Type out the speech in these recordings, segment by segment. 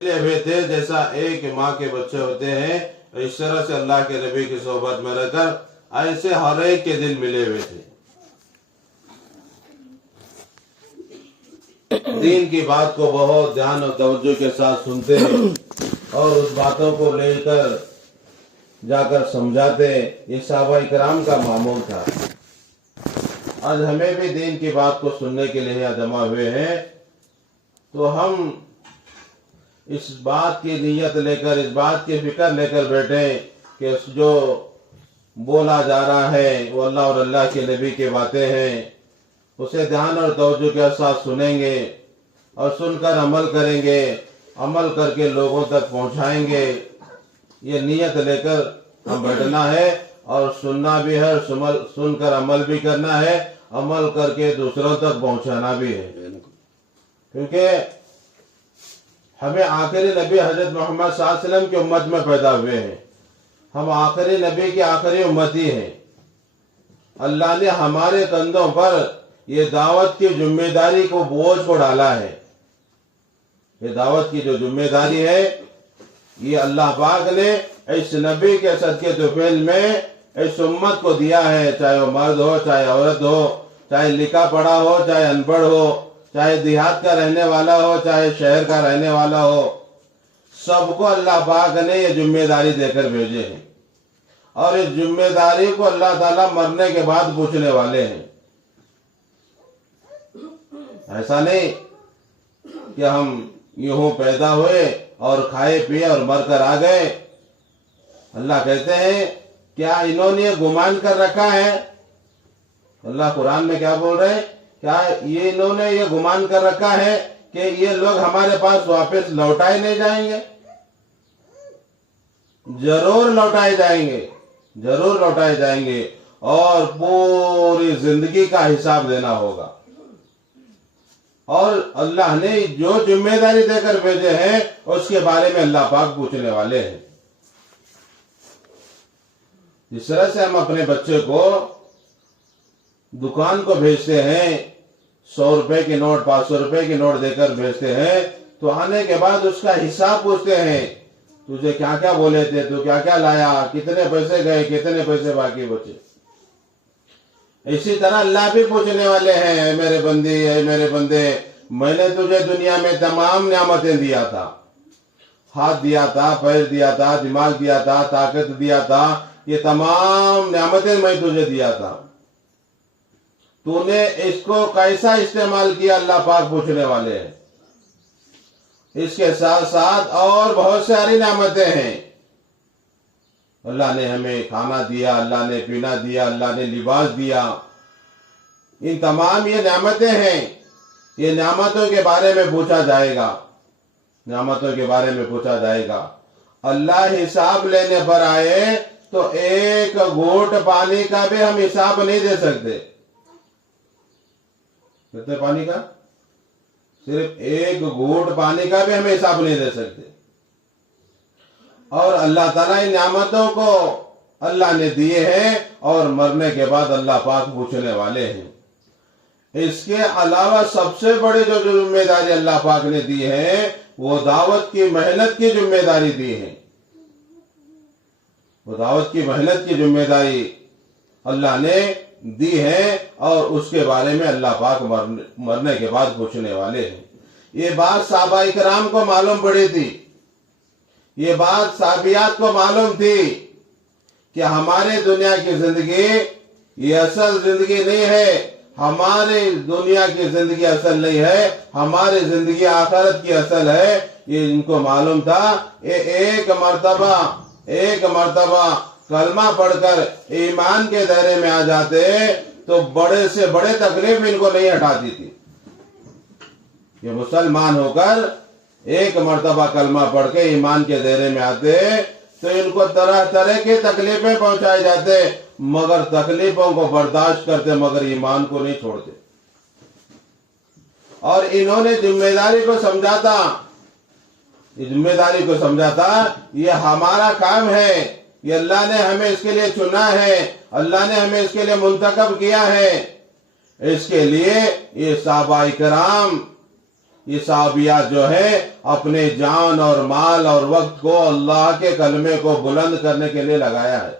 ہوئے تھے جیسا ایک ماں کے بچے ہوتے ہیں، اس طرح سے اللہ کے نبی کی صحبت میں رہ کر ایسے ہر ایک کے دل ملے ہوئے تھے. دین کی بات کو بہت دھیان اور توجہ کے ساتھ سنتے اور اس باتوں کو لے کر جا کر سمجھاتے. یہ صحابہ کرام کا معمول تھا. آج ہمیں بھی دین کی بات کو سننے کے لیے یہاں جمع ہوئے ہیں، تو ہم اس بات کی نیت لے کر، اس بات کی فکر لے کر بیٹھیں کہ جو بولا جا رہا ہے وہ اللہ اور اللہ کے نبی کی باتیں ہیں. اسے دھیان اور توجہ کے ساتھ سنیں گے اور سن کر عمل کریں گے، عمل کر کے لوگوں تک پہنچائیں گے. یہ نیت لے کر ہم بیٹھنا ہے اور سننا بھی ہے، سن کر عمل بھی کرنا ہے، عمل کر کے دوسروں تک پہنچانا بھی ہے. کیونکہ ہمیں آخری نبی حضرت محمد صلی اللہ علیہ وسلم کی امت میں پیدا ہوئے ہیں. ہم آخری نبی کی آخری امتی ہیں. اللہ نے ہمارے کندھوں پر یہ دعوت کی ذمہ داری کو بوجھ کو ڈالا ہے. یہ دعوت کی جو ذمہ داری ہے یہ اللہ پاک نے اس نبی کے صدقے طفیل میں اس امت کو دیا ہے. چاہے وہ مرد ہو، چاہے عورت ہو، چاہے لکھا پڑھا ہو، چاہے ان پڑھ ہو، چاہے دیہات کا رہنے والا ہو، چاہے شہر کا رہنے والا ہو، سب کو اللہ پاک نے یہ ذمہ داری دے کر بھیجے ہیں. اور اس ذمہ داری کو اللہ تعالیٰ مرنے کے بعد پوچھنے والے ہیں. ایسا نہیں کہ ہم یوں پیدا ہوئے اور کھائے پیے اور مر کر آ گئے. اللہ کہتے ہیں کیا انہوں نے گمان کر رکھا ہے؟ اللہ قرآن میں کیا بول رہے ہیں؟ کیا انہوں نے یہ گمان کر رکھا ہے کہ یہ لوگ ہمارے پاس واپس لوٹائے نہیں جائیں گے؟ ضرور لوٹائے جائیں گے، ضرور لوٹائے جائیں گے، اور پوری زندگی کا حساب دینا ہوگا. اور اللہ نے جو ذمہ داری دے کر بھیجے ہیں اس کے بارے میں اللہ پاک پوچھنے والے ہیں. جس طرح سے ہم اپنے بچے کو دکان کو بھیجتے ہیں، 100 روپے کے نوٹ، 500 روپے کے نوٹ دے کر بھیجتے ہیں، تو آنے کے بعد اس کا حساب پوچھتے ہیں. تجھے کیا کیا بولے تھے، تو کیا کیا لایا، کتنے پیسے گئے، کتنے پیسے باقی بچے. اسی طرح اللہ بھی پوچھنے والے ہیں، اے میرے بندی، اے میرے بندے، میں نے تجھے دنیا میں تمام نعمتیں دیا تھا. ہاتھ دیا تھا، پیر دیا تھا، دماغ دیا تھا، طاقت دیا تھا، یہ تمام نعمتیں میں تجھے دیا تھا. تو نے اس کو کیسا استعمال کیا؟ اللہ پاک پوچھنے والے ہیں. اس کے ساتھ ساتھ اور بہت ساری نعمتیں ہیں. اللہ نے ہمیں کھانا دیا، اللہ نے پینا دیا، اللہ نے لباس دیا. ان تمام یہ نعمتیں ہیں. یہ نعمتوں کے بارے میں پوچھا جائے گا، نعمتوں کے بارے میں پوچھا جائے گا. اللہ حساب لینے پر آئے تو ایک گھونٹ پانی کا بھی ہم حساب نہیں دے سکتے. کتنے پانی کا؟ صرف ایک گھونٹ پانی کا بھی ہم حساب نہیں دے سکتے. اور اللہ تعالیٰ ان نعمتوں کو اللہ نے دیے ہیں اور مرنے کے بعد اللہ پاک پوچھنے والے ہیں. اس کے علاوہ سب سے بڑی جو ذمہ داری اللہ پاک نے دی ہے وہ دعوت کی محنت کی ذمہ داری دی ہے. وہ دعوت کی محنت کی ذمہ داری اللہ نے دی ہے اور اس کے بارے میں اللہ پاک مرنے کے بعد پوچھنے والے ہیں. یہ بات صحابہ کرام کو معلوم پڑی تھی، یہ بات صحابیات کو معلوم تھی کہ ہمارے دنیا کی زندگی یہ اصل زندگی نہیں ہے. ہماری دنیا کی زندگی اصل نہیں ہے، ہماری زندگی آخرت کی اصل ہے. یہ ان کو معلوم تھا. ایک مرتبہ کلمہ پڑھ کر ایمان کے دائرے میں آ جاتے تو بڑے سے بڑے تکلیف ان کو نہیں ہٹاتی تھی. یہ مسلمان ہو کر ایک مرتبہ کلمہ پڑھ کے ایمان کے دائرے میں آتے تو ان کو طرح طرح کی تکلیفیں پہنچائے جاتے، مگر تکلیفوں کو برداشت کرتے، مگر ایمان کو نہیں چھوڑتے. اور انہوں نے ذمہ داری کو سمجھاتا، ذمہ داری کو سمجھاتا یہ ہمارا کام ہے، یہ اللہ نے ہمیں اس کے لیے چنا ہے، اللہ نے ہمیں اس کے لیے منتخب کیا ہے. اس کے لیے یہ صحابہ کرام یہ صحابیات جو ہے اپنے جان اور مال اور وقت کو اللہ کے کلمے کو بلند کرنے کے لیے لگایا ہے۔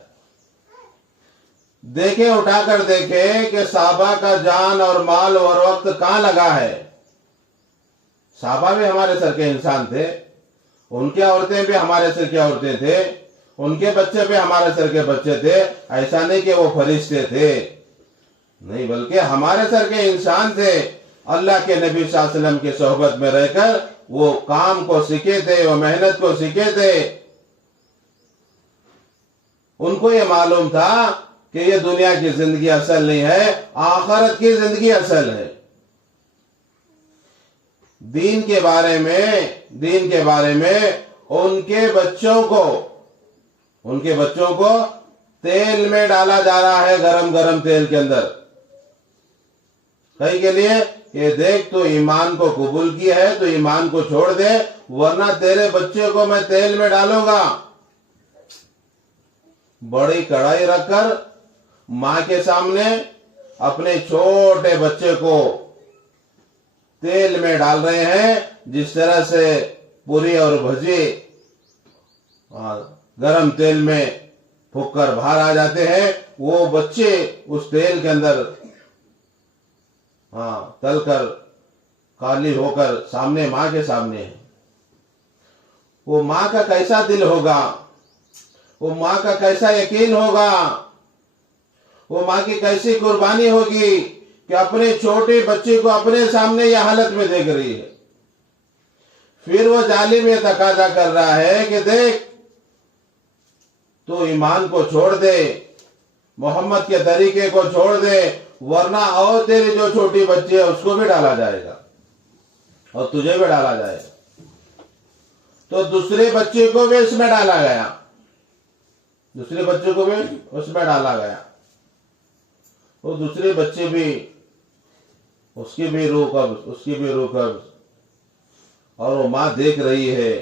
دیکھیں، اٹھا کر دیکھیں کہ صحابہ کا جان اور مال اور وقت کہاں لگا ہے۔ صحابہ بھی ہمارے سر کے انسان تھے، ان کی عورتیں بھی ہمارے سر کی عورتیں تھے، ان کے بچے بھی ہمارے سر کے بچے تھے۔ ایسا نہیں کہ وہ فرشتے تھے، نہیں، بلکہ ہمارے سر کے انسان تھے۔ اللہ کے نبی صلی اللہ علیہ وسلم کی صحبت میں رہ کر وہ کام کو سیکھے تھے، وہ محنت کو سیکھے تھے۔ ان کو یہ معلوم تھا کہ یہ دنیا کی زندگی اصل نہیں ہے، آخرت کی زندگی اصل ہے۔ دین کے بارے میں ان کے بچوں کو تیل میں ڈالا جا رہا ہے، گرم تیل کے اندر، کہیں کے لیے کہ دیکھ تو ایمان کو قبول کیا ہے تو ایمان کو چھوڑ دے، ورنہ تیرے بچے کو میں تیل میں ڈالوں گا۔ بڑی کڑھائی رکھ کر ماں کے سامنے اپنے چھوٹے بچے کو تیل میں ڈال رہے ہیں، جس طرح سے پوری اور بھجی گرم تیل میں پھک کر باہر آ جاتے ہیں، وہ بچے اس تیل کے اندر تل کر کالی ہو کر سامنے ماں کے سامنے ہیں۔ وہ ماں کا کیسا دل ہوگا، وہ ماں کا کیسا یقین ہوگا، وہ ماں کی کیسی قربانی ہوگی کہ اپنے چھوٹے بچے کو اپنے سامنے یہ حالت میں دیکھ رہی ہے۔ پھر وہ ظالم یہ تقاضا کر رہا ہے کہ دیکھ تو ایمان کو چھوڑ دے، محمد کے طریقے کو چھوڑ دے، ورنہ اور تیری جو چھوٹی بچی ہے اس کو بھی ڈالا جائے گا اور تجھے بھی ڈالا جائے گا۔ تو دوسرے بچے کو بھی اس میں ڈالا گیا، دوسرے بچے کو بھی اس میں ڈالا گیا۔ وہ دوسرے بچے بھی، اس کی بھی روح قبض، اور وہ ماں دیکھ رہی ہے۔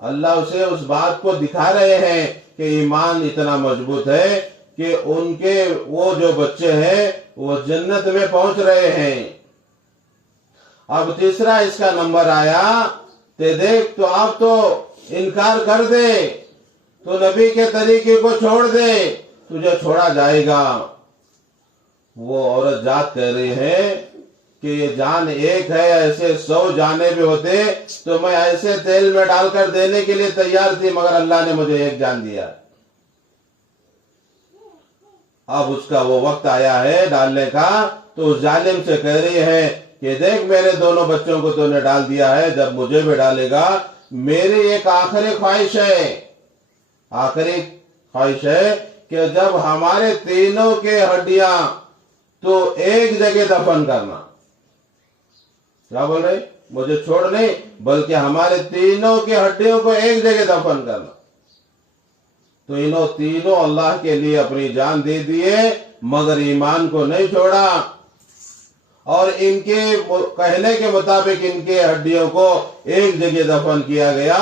اللہ اسے اس بات کو دکھا رہے ہیں کہ ایمان اتنا مضبوط ہے کہ ان کے وہ جو بچے ہیں وہ جنت میں پہنچ رہے ہیں۔ اب تیسرا اس کا نمبر آیا کہ دیکھ تو آپ تو انکار کر دے، تو نبی کے طریقے کو چھوڑ دے، تجھے چھوڑا جائے گا۔ وہ عورت ذات کہہ رہی ہے کہ یہ جان ایک ہے، ایسے 100 جانیں بھی ہوتے تو میں ایسے تیل میں ڈال کر دینے کے لیے تیار تھی، مگر اللہ نے مجھے ایک جان دیا۔ اب اس کا وہ وقت آیا ہے ڈالنے کا، تو اس ظالم سے کہہ رہی ہے کہ دیکھ میرے دونوں بچوں کو تو نے ڈال دیا ہے، جب مجھے بھی ڈالے گا، میری ایک آخری خواہش ہے کہ جب ہمارے تینوں کے ہڈیاں تو ایک جگہ دفن کرنا۔ کیا بول رہے؟ مجھے چھوڑ نہیں، بلکہ ہمارے تینوں کے ہڈیوں کو ایک جگہ دفن کرنا۔ تو انہوں تینوں اللہ کے لیے اپنی جان دے دیے، مگر ایمان کو نہیں چھوڑا، اور ان کے کہنے کے مطابق ان کے ہڈیوں کو ایک جگہ دفن کیا گیا۔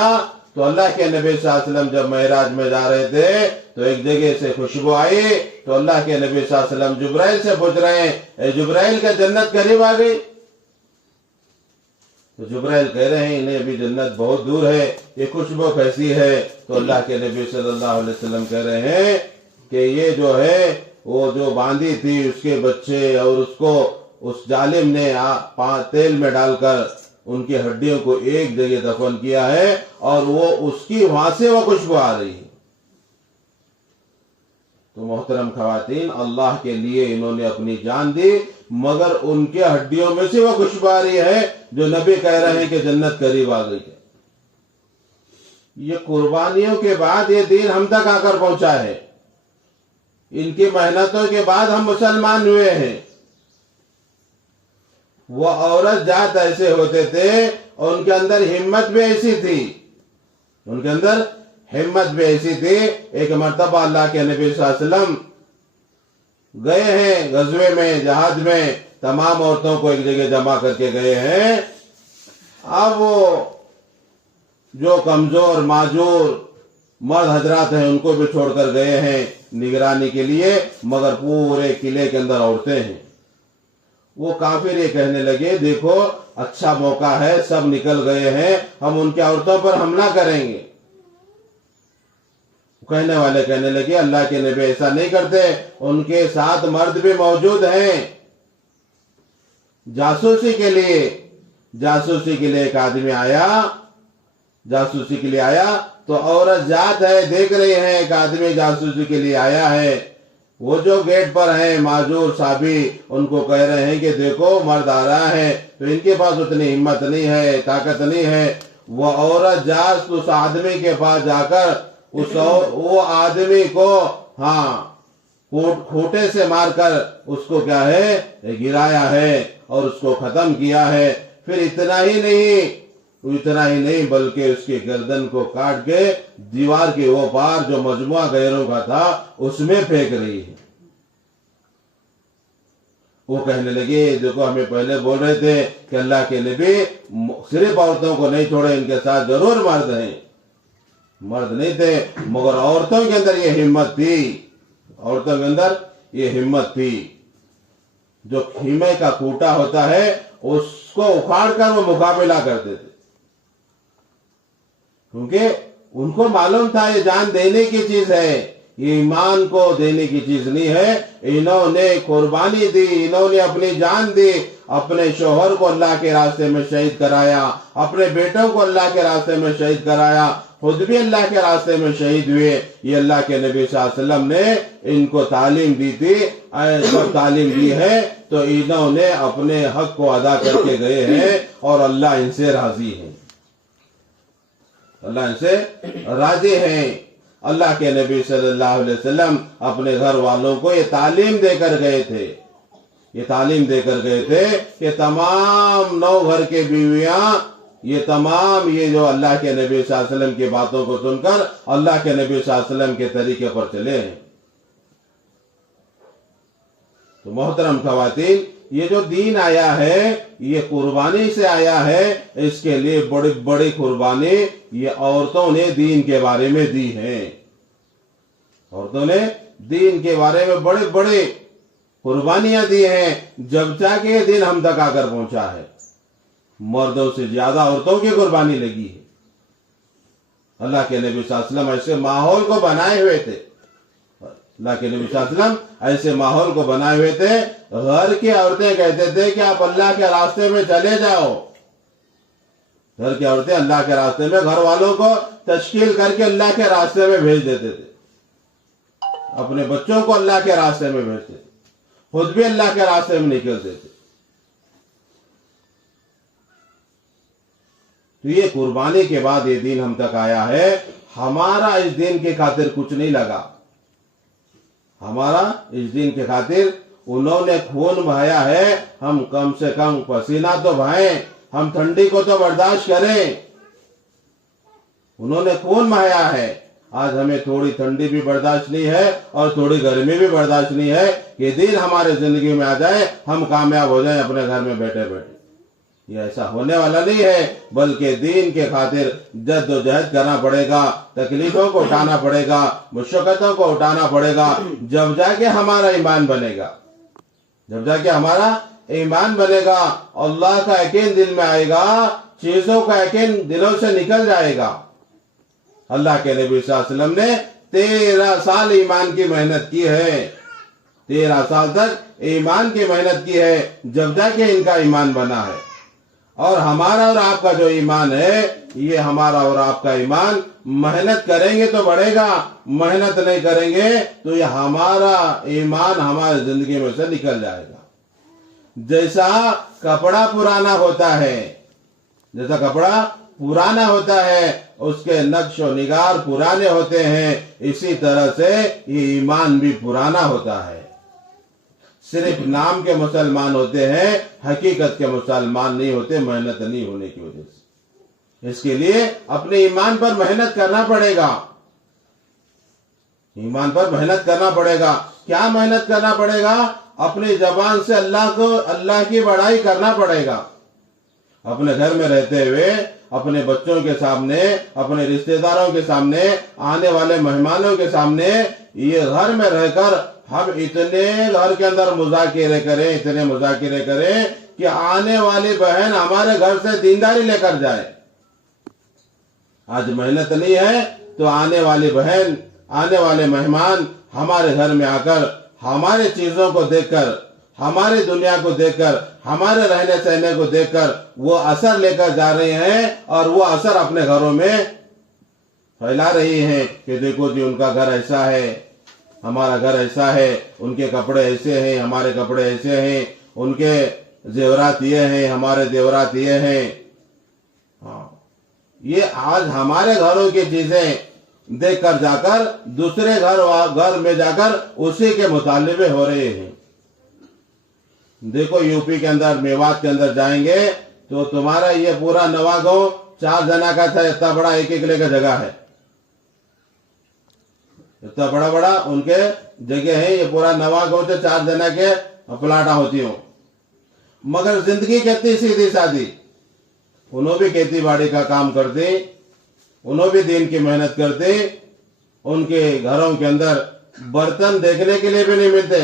تو اللہ کے نبی صلی اللہ علیہ وسلم جب معراج میں جا رہے تھے تو ایک جگہ سے خوشبو آئی، تو اللہ کے نبی صلی اللہ علیہ وسلم جبرائیل سے پوچھ رہے ہیں، اے جبرائیل کا جنت قریب آ گئی؟ تو جبرائیل کہہ رہے ہیں انہیں ابھی جنت بہت دور ہے، یہ خوشبو کیسی ہے؟ تو اللہ کے نبی صلی اللہ علیہ وسلم کہہ رہے ہیں کہ یہ جو ہے وہ جو باندھی تھی اس کے بچے، اور اس کو اس ظالم نے تیل میں ڈال کر ان کی ہڈیوں کو ایک جگہ دفن کیا ہے، اور وہ اس کی وہاں سے وہ خوشبو آ رہی ہے۔ تو محترم خواتین، اللہ کے لیے انہوں نے اپنی جان دی، مگر ان کے ہڈیوں میں سے وہ خوشبو آ رہی ہے جو نبی کہہ رہے ہیں کہ جنت قریب آ گئی ہے۔ یہ قربانیوں کے بعد یہ دین ہم تک آ کر پہنچا ہے، ان کی محنتوں کے بعد ہم مسلمان ہوئے ہیں۔ وہ عورت ذات ایسے ہوتے تھے، اور ان کے اندر ہمت بھی ایسی تھی، ایک مرتبہ اللہ کے نبی صلی اللہ علیہ وسلم گئے ہیں غزوے میں، جہاد میں، تمام عورتوں کو ایک جگہ جمع کر کے گئے ہیں۔ اب وہ جو کمزور معذور مرد حضرات ہیں ان کو بھی چھوڑ کر گئے ہیں نگرانی کے لیے، مگر پورے قلعے کے اندر عورتیں ہیں۔ وہ کافر یہ کہنے لگے، دیکھو اچھا موقع ہے، سب نکل گئے ہیں، ہم ان کی عورتوں پر حملہ کریں گے۔ کہنے والے کہنے لگے اللہ کے نبی ایسا نہیں کرتے، ان کے ساتھ مرد بھی موجود ہیں جاسوسی کے لیے۔ جاسوسی کے لیے ایک آدمی آیا، جاسوسی کے لیے آیا تو عورت ذات ہے، دیکھ رہی ہے ایک آدمی جاسوسی کے لیے آیا ہے۔ وہ جو گیٹ پر ہیں معذور صحابی ان کو کہہ رہے ہیں کہ دیکھو مرد آ رہا ہے، تو ان کے پاس اتنی ہمت نہیں ہے، طاقت نہیں ہے۔ وہ عورت ذات اس آدمی کے پاس جا کر وہ آدمی کو کھوٹے سے مار کر اس کو کیا ہے گرایا ہے اور اس کو ختم کیا ہے۔ پھر اتنا ہی نہیں بلکہ اس کی گردن کو کاٹ کے دیوار کے وہ پار جو مجموعہ غیروں کا تھا اس میں پھینک رہی ہے۔ وہ کہنے لگے دیکھو ہمیں پہلے بول رہے تھے کہ اللہ کے نبی صرف عورتوں کو نہیں چھوڑے، ان کے ساتھ ضرور مرد ہیں۔ مرد نہیں تھے مگر عورتوں کے اندر یہ ہمت تھی، عورتوں کے اندر یہ ہمت تھی۔ جو خیمے کا کوٹا ہوتا ہے اس کو اکھاڑ کر وہ مقابلہ کرتے تھے، کیونکہ ان کو معلوم تھا یہ جان دینے کی چیز ہے، یہ ایمان کو دینے کی چیز نہیں ہے۔ انہوں نے قربانی دی، انہوں نے اپنی جان دی، اپنے شوہر کو اللہ کے راستے میں شہید کرایا، اپنے بیٹوں کو اللہ کے راستے میں شہید کرایا، خود بھی اللہ کے راستے میں شہید ہوئے۔ یہ اللہ کے نبی صلی اللہ علیہ وسلم نے ان کو تعلیم دی تھی، جب تعلیم دی ہے تو انہوں نے اپنے حق کو ادا کر کے گئے ہیں اور اللہ ان سے راضی ہے، اللہ ان سے راضی ہیں۔ اللہ کے نبی صلی اللہ علیہ وسلم اپنے گھر والوں کو یہ تعلیم دے کر گئے تھے، یہ تعلیم دے کر گئے تھے کہ تمام 9 گھر کے بیویاں یہ تمام یہ جو اللہ کے نبی صلی اللہ علیہ وسلم کی باتوں کو سن کر اللہ کے نبی صلی اللہ علیہ وسلم کے طریقے پر چلے ہیں۔ تو محترم خواتین، یہ جو دین آیا ہے یہ قربانی سے آیا ہے، اس کے لیے بڑی بڑی قربانی یہ عورتوں نے دین کے بارے میں دی ہے۔ عورتوں نے دین کے بارے میں بڑے بڑے قربانیاں دی ہیں، جب جا کے یہ دین ہم تک آ کر پہنچا ہے۔ مردوں سے زیادہ عورتوں کی قربانی لگی ہے۔ اللہ کے نبی صلی اللہ علیہ وسلم ایسے ماحول کو بنائے ہوئے تھے، اللہ کے نبی صلی اللہ علیہ وسلم ایسے ماحول کو بنائے ہوئے تھے، گھر کی عورتیں کہتے تھے کہ آپ اللہ کے راستے میں چلے جاؤ۔ گھر کی عورتیں اللہ کے راستے میں گھر والوں کو تشکیل کر کے اللہ کے راستے میں بھیج دیتے تھے، اپنے بچوں کو اللہ کے راستے میں بھیجتے تھے، خود بھی اللہ کے راستے میں نکلتے تھے۔ تو یہ قربانی کے بعد یہ دین ہم تک آیا ہے۔ ہمارا اس دین کے خاطر کچھ نہیں لگا، ہمارا اس دین کے خاطر انہوں نے خون بہایا ہے، ہم کم سے کم پسینہ تو بہائیں، ہم ٹھنڈی کو تو برداشت کریں۔ انہوں نے خون بہایا ہے، آج ہمیں تھوڑی ٹھنڈی بھی برداشت نہیں ہے اور تھوڑی گرمی بھی برداشت نہیں ہے کہ دین ہمارے زندگی میں آ جائے، ہم کامیاب ہو جائیں اپنے گھر میں بیٹھے بیٹھے۔ یہ ایسا ہونے والا نہیں ہے، بلکہ دین کے خاطر جد و جہد کرنا پڑے گا، تکلیفوں کو اٹھانا پڑے گا، مشقتوں کو اٹھانا پڑے گا، جب جا کے ہمارا ایمان بنے گا، جب جا کے ہمارا ایمان بنے گا، اللہ کا یقین دل میں آئے گا، چیزوں کا یقین دلوں سے نکل جائے گا۔ اللہ کے نبی صلی اللہ علیہ وسلم نے 13 سال ایمان کی محنت کی ہے، 13 سال تک ایمان کی محنت کی ہے، جب جا کے ان کا ایمان بنا ہے۔ اور ہمارا اور آپ کا جو ایمان ہے، یہ ہمارا اور آپ کا ایمان محنت کریں گے تو بڑھے گا، محنت نہیں کریں گے تو یہ ہمارا ایمان ہماری زندگی میں سے نکل جائے گا۔ جیسا کپڑا پرانا ہوتا ہے، جیسا کپڑا پرانا ہوتا ہے، اس کے نقش و نگار پرانے ہوتے ہیں، اسی طرح سے یہ ایمان بھی پرانا ہوتا ہے۔ صرف نام کے مسلمان ہوتے ہیں، حقیقت کے مسلمان نہیں ہوتے، محنت نہیں ہونے کی وجہ سے۔ اس کے لیے اپنے ایمان پر محنت کرنا پڑے گا، ایمان پر محنت کرنا پڑے گا۔ کیا محنت کرنا پڑے گا؟ اپنی زبان سے اللہ کی بڑائی کرنا پڑے گا۔ اپنے گھر میں رہتے ہوئے اپنے بچوں کے سامنے، اپنے رشتہ داروں کے سامنے، آنے والے مہمانوں کے سامنے، یہ گھر میں رہ کر ہم اتنے گھر کے اندر مذاکرے کریں، اتنے مذاکرے کریں کہ آنے والی بہن ہمارے گھر سے دینداری لے کر جائے. آج محنت نہیں ہے تو آنے والی بہن، آنے والے مہمان ہمارے گھر میں آ کر ہماری چیزوں کو دیکھ کر، ہماری دنیا کو دیکھ کر، ہمارے رہنے سہنے کو دیکھ کر وہ اثر لے کر جا رہے ہیں، اور وہ اثر اپنے گھروں میں پھیلا رہی ہیں کہ دیکھو جی ان کا گھر ایسا ہے، ہمارا گھر ایسا ہے، ان کے کپڑے ایسے ہیں، ہمارے کپڑے ایسے ہیں، ان کے زیورات یہ ہیں، ہمارے زیورات یہ ہیں. یہ آج ہمارے گھروں کی چیزیں دیکھ کر جا کر دوسرے گھر میں جا کر اسی کے مطالبے ہو رہے ہیں. دیکھو یو پی کے اندر، میوات کے اندر جائیں گے تو تمہارا یہ پورا نوا گاؤں 4 جنا کا تھا، اتنا بڑا ایک لے کا جگہ ہے، اتنا بڑا بڑا ان کے جگہ ہے. یہ پورا نوا گاؤں سے 4 جنا کے پلاٹا ہوتی ہوں. مگر زندگی کتنی سیدھی سادی. انہوں بھی کھیتی باڑی کا کام کرتے، انہوں بھی دین کی محنت کرتے. ان کے گھروں کے اندر برتن دیکھنے کے لیے بھی نہیں ملتے.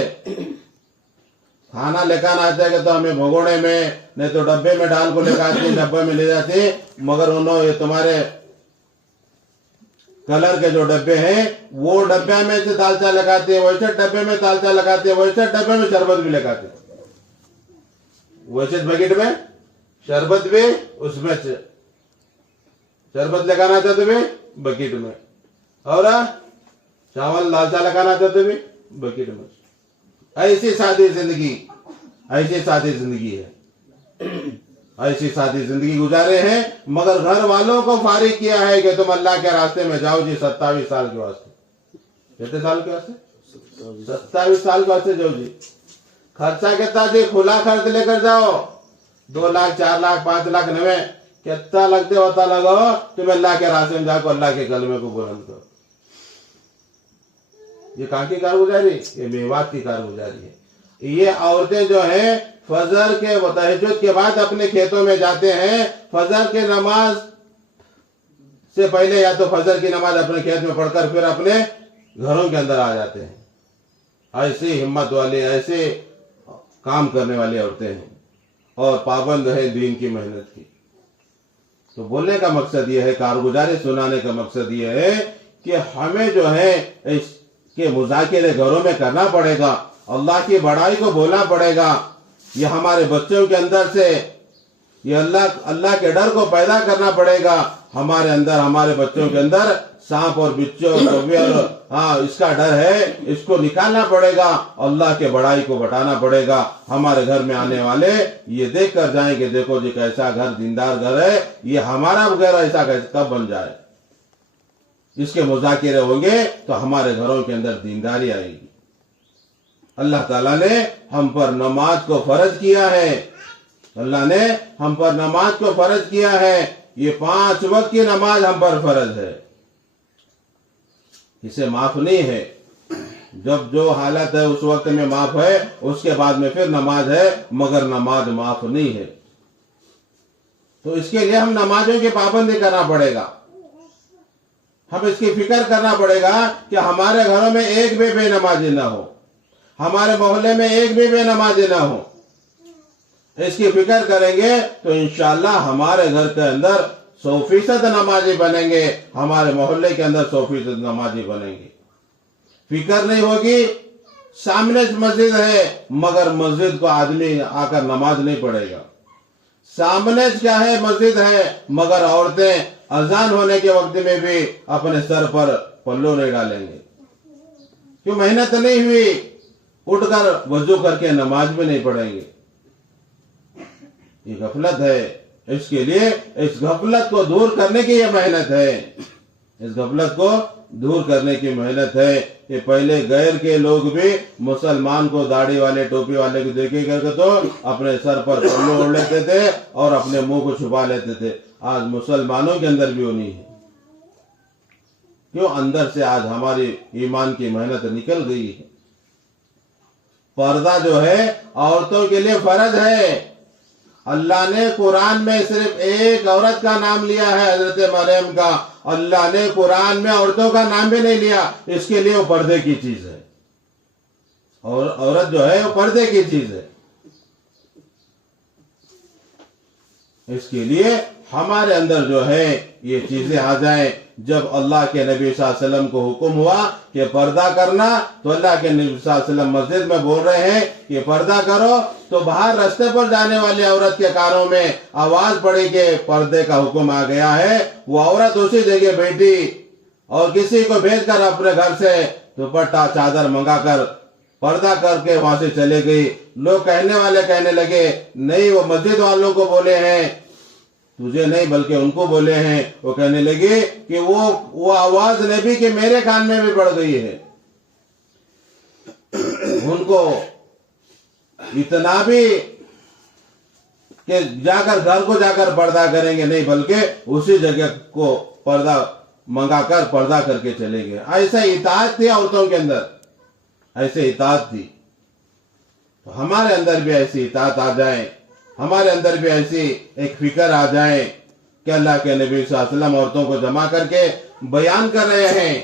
کھانا لے کر آتے کہ تو ہمیں بھگوڑے میں نہیں تو ڈبے میں ڈال کو لے کر آتی، ڈبے میں لے جاتی. مگر انہوں یہ تمہارے کلر کے جو ڈبے ہیں وہ ڈبے میں سے دال چا لگاتے ہیں، ویسے ڈبے میں دال چا لگاتے ہیں، ویسے ڈبے میں شربت بھی لگاتے ہیں، ویسے بکیٹ میں شربت بھی، اس میں شربت لگانا چاہتے بھی بکیٹ میں، اور چاول دال چا لگانا چاہتے بھی بکیٹ میں. ایسی سادی زندگی، ایسی سادی زندگی ہے، ایسی سادی زندگی گزارے ہیں. مگر گھر والوں کو فارغ کیا ہے کہ تم اللہ کے راستے میں جاؤ جی. 27 سال کے واسطے، کتنے سال کے واسطے؟ 27 سال کے واسطے جاؤ جی. خرچہ کتنا جی؟ کھلا خرچ لے کر جاؤ، 2 لاکھ 4 لاکھ 5 لاکھ نوے کتنا لگتے ہوتا لگاؤ. تم اللہ کے راستے میں جا کر اللہ کے کلمے کو بلند کرو. یہ کہاں کی کارگزاری؟ یہ میوات کی کارگزاری ہے. یہ عورتیں جو ہیں فجر کے تہجد کے بعد اپنے کھیتوں میں جاتے ہیں. فجر کی نماز سے پہلے یا تو فجر کی نماز اپنے کھیت میں پڑھ کر پھر اپنے گھروں کے اندر آ جاتے ہیں. ایسی ہمت والے، ایسے کام کرنے والی عورتیں ہیں اور پابند ہے دین کی محنت کی. تو بولنے کا مقصد یہ ہے، کارگزاری سنانے کا مقصد یہ ہے کہ ہمیں جو ہے اس کے مذاکرے گھروں میں کرنا پڑے گا، اللہ کی بڑائی کو بولنا پڑے گا. یہ ہمارے بچوں کے اندر سے یہ اللہ کے ڈر کو پیدا کرنا پڑے گا. ہمارے اندر، ہمارے بچوں کے اندر سانپ اور بچوں اور اس کا ڈر ہے، اس کو نکالنا پڑے گا. اللہ کے بڑائی کو بتانا پڑے گا. ہمارے گھر میں آنے والے یہ دیکھ کر جائیں کہ دیکھو جی کیسا گھر، دیندار گھر ہے. یہ ہمارا گھر ایسا کب بن جائے. اس کے مذاکرے ہوں گے تو ہمارے گھروں کے اندر دینداری آئے گی. اللہ تعالیٰ نے ہم پر نماز کو فرض کیا ہے. اللہ نے ہم پر نماز کو فرض کیا ہے. یہ 5 وقت کی نماز ہم پر فرض ہے. اسے معاف نہیں ہے. جب جو حالت ہے اس وقت میں معاف ہے، اس کے بعد میں پھر نماز ہے، مگر نماز معاف نہیں ہے. تو اس کے لیے ہم نمازوں کی پابندی کرنا پڑے گا. ہم اس کی فکر کرنا پڑے گا کہ ہمارے گھروں میں ایک بھی بے نمازی نہ ہو، ہمارے محلے میں ایک بھی بے نمازی نہ ہو. اس کی فکر کریں گے تو انشاءاللہ ہمارے گھر کے اندر 100% نمازی بنیں گے، ہمارے محلے کے اندر 100% نمازی بنیں گے. فکر نہیں ہوگی، سامنے مسجد ہے مگر مسجد کو آدمی آ کر نماز نہیں پڑھے گا. سامنے کیا ہے؟ مسجد ہے، مگر عورتیں اذان ہونے کے وقت میں بھی اپنے سر پر پلو نہیں ڈالیں گے. کیوں؟ محنت نہیں ہوئی. اٹھ کر وضو کر کے نماز بھی نہیں پڑھیں گے. یہ غفلت ہے. اس کے لیے اس غفلت کو دور کرنے کی یہ محنت ہے. اس غفلت کو دور کرنے کی محنت ہے کہ پہلے غیر کے لوگ بھی مسلمان کو داڑھی والے، ٹوپی والے کو دیکھے کر کے تو اپنے سر پر پلو اوڑھ لیتے تھے اور اپنے منہ کو چھپا لیتے تھے. آج مسلمانوں کے اندر بھی وہ نہیں ہے. کیوں؟ اندر سے آج ہماری ایمان کی محنت نکل گئی ہے. پردہ جو ہے عورتوں کے لیے فرض ہے. اللہ نے قرآن میں صرف ایک عورت کا نام لیا ہے، حضرت مریم کا. اللہ نے قرآن میں عورتوں کا نام بھی نہیں لیا. اس کے لیے وہ پردے کی چیز ہے، اور عورت جو ہے وہ پردے کی چیز ہے. اس کے لیے ہمارے اندر جو ہے یہ چیزیں آ جائیں. جب اللہ کے نبی صلی اللہ علیہ وسلم کو حکم ہوا کہ پردہ کرنا، تو اللہ کے نبی صلی اللہ علیہ وسلم مسجد میں بول رہے ہیں کہ پردہ کرو، تو باہر راستے پر جانے والی عورت کے کانوں میں آواز پڑی کہ پردے کا حکم آ گیا ہے. وہ عورت اسی جگہ بیٹھی اور کسی کو بھیج کر اپنے گھر سے دوپٹہ چادر منگا کر پردہ کر کے وہاں سے چلے گئی. لوگ کہنے والے کہنے لگے نہیں وہ مسجد والوں کو بولے ہیں، تجھے نہیں بلکہ ان کو بولے ہیں. وہ کہنے لگے کہ وہ آواز نبی کے میرے کان میں بھی پڑ گئی ہے. ان کو اتنا بھی کہ گھر کو جا کر پردہ کریں گے نہیں، بلکہ اسی جگہ کو پردہ منگا کر پردہ کر کے چلے گئے. ایسا اطاعت تھی عورتوں کے اندر، ایسے اطاعت تھی. تو ہمارے اندر بھی ایسی اطاعت آ جائیں، ہمارے اندر بھی ایسی ایک فکر آ جائیں کہ اللہ کے نبی صلی اللہ علیہ وسلم عورتوں کو جمع کر کے بیان کر رہے ہیں.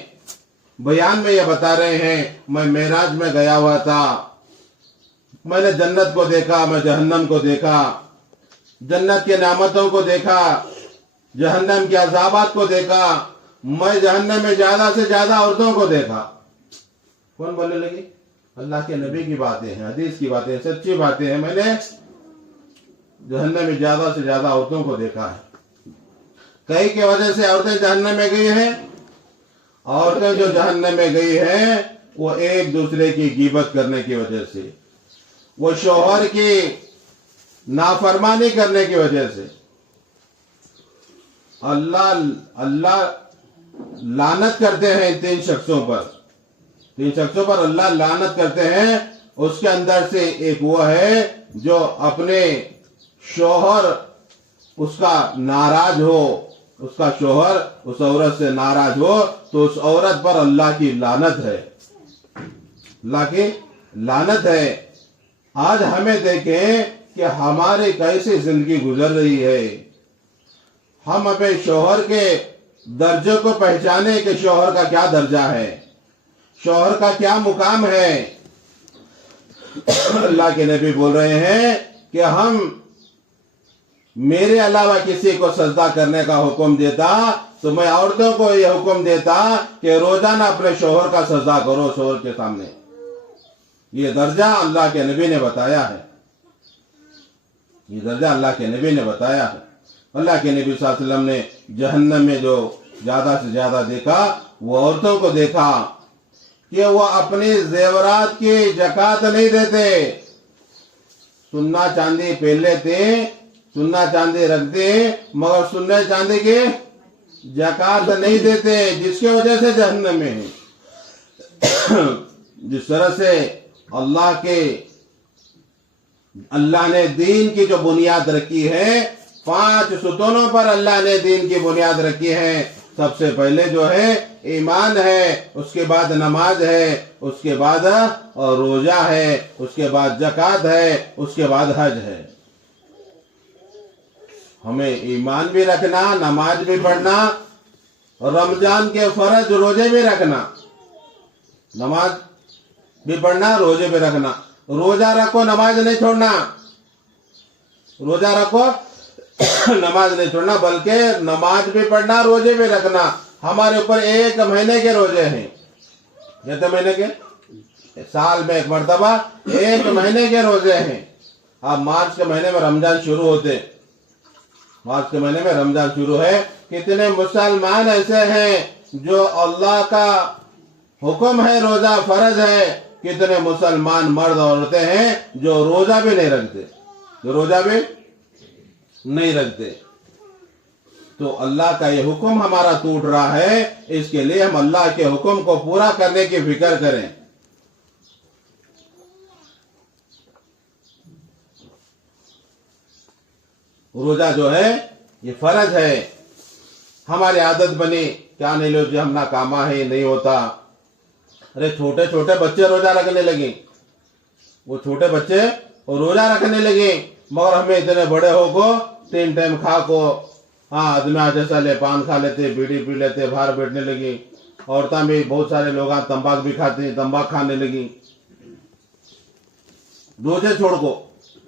بیان میں یہ بتا رہے ہیں میں معراج میں گیا ہوا تھا، میں نے جنت کو دیکھا، میں جہنم کو دیکھا، جنت کے نعمتوں کو دیکھا، جہنم کے عذابات کو دیکھا، میں جہنم میں زیادہ سے زیادہ عورتوں کو دیکھا. کون بولنے لگی؟ اللہ کے نبی کی باتیں ہیں، حدیث کی باتیں ہیں، سچی باتیں ہیں. میں نے جہنم میں زیادہ سے زیادہ عورتوں کو دیکھا ہے. کئی کی وجہ سے عورتیں جہنم میں گئی ہیں. عورتیں جو جہنم میں گئی ہیں وہ ایک دوسرے کی غیبت کرنے کی وجہ سے، وہ شوہر کی نافرمانی کرنے کی وجہ سے. اللہ لعنت کرتے ہیں تین شخصوں پر اللہ لعنت کرتے ہیں. اس کے اندر سے ایک وہ ہے جو اپنے شوہر اس کا ناراض ہو، اس کا شوہر اس عورت سے ناراض ہو تو اس عورت پر اللہ کی لعنت ہے، اللہ کی لعنت ہے. آج ہمیں دیکھیں کہ ہماری کیسی زندگی گزر رہی ہے. ہم اپنے شوہر کے درجے کو پہچانے کہ شوہر کا کیا درجہ ہے، شوہر کا کیا مقام ہے. اللہ کے نبی بول رہے ہیں کہ ہم میرے علاوہ کسی کو سجدہ کرنے کا حکم دیتا تو میں عورتوں کو یہ حکم دیتا کہ روزانہ اپنے شوہر کا سجدہ کرو شوہر کے سامنے. یہ درجہ اللہ کے نبی نے بتایا ہے، یہ درجہ اللہ کے نبی نے بتایا ہے. اللہ کے نبی صلی اللہ علیہ وسلم نے جہنم میں جو زیادہ سے زیادہ دیکھا وہ عورتوں کو دیکھا کہ وہ اپنی زیورات کی زکات نہیں دیتے. سونا چاندی پہن لیتے، سونا چاندی رکھتے، مگر سونے چاندی کی زکات نہیں دیتے، جس کی وجہ سے جہنم میں ہیں. جس طرح سے اللہ نے دین کی جو بنیاد رکھی ہے، 5 ستونوں پر اللہ نے دین کی بنیاد رکھی ہے. سب سے پہلے جو ہے ایمان ہے، اس کے بعد نماز ہے، اس کے بعد روزہ ہے، اس کے بعد زکات ہے، اس کے بعد حج ہے. ہمیں ایمان بھی رکھنا، نماز بھی پڑھنا، رمضان کے فرض روزے بھی رکھنا، نماز بھی پڑھنا، روزے بھی رکھنا. روزہ رکھو، نماز نہیں چھوڑنا، روزہ رکھو نماز نہیں چھوڑنا، بلکہ نماز بھی پڑھنا، روزے بھی رکھنا. ہمارے اوپر 1 مہینے کے روزے ہیں، کتنے مہینے کے؟ سال میں 1 مرتبہ 1 مہینے کے روزے ہیں. اب مارچ کے مہینے میں رمضان شروع ہوتے، مارچ کے مہینے میں رمضان شروع ہے. کتنے مسلمان ایسے ہیں جو اللہ کا حکم ہے روزہ فرض ہے، کتنے مسلمان مرد عورتیں ہیں جو روزہ بھی نہیں رکھتے، جو روزہ بھی نہیں رکھتے. تو اللہ کا یہ حکم ہمارا ٹوٹ رہا ہے، اس کے لیے ہم اللہ کے حکم کو پورا کرنے کی فکر کریں. روزہ جو ہے یہ فرض ہے. ہماری عادت بنی کیا نہیں لو جی ہم ناکامہ ہے، نہیں ہوتا. ارے چھوٹے چھوٹے بچے روزہ رکھنے لگے، وہ چھوٹے بچے روزہ رکھنے لگے، مگر ہمیں اتنے بڑے ہو کو 3 ٹائم کھا کو آدمی جیسا لے پان کھا لیتے، بیڑی پی لیتے، باہر بیٹھنے لگی. عورتیں بھی بہت سارے لوگ تمباک بھی کھاتے ہیں، تمباک کھانے لگی. روزے چھوڑ کو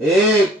1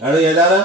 2500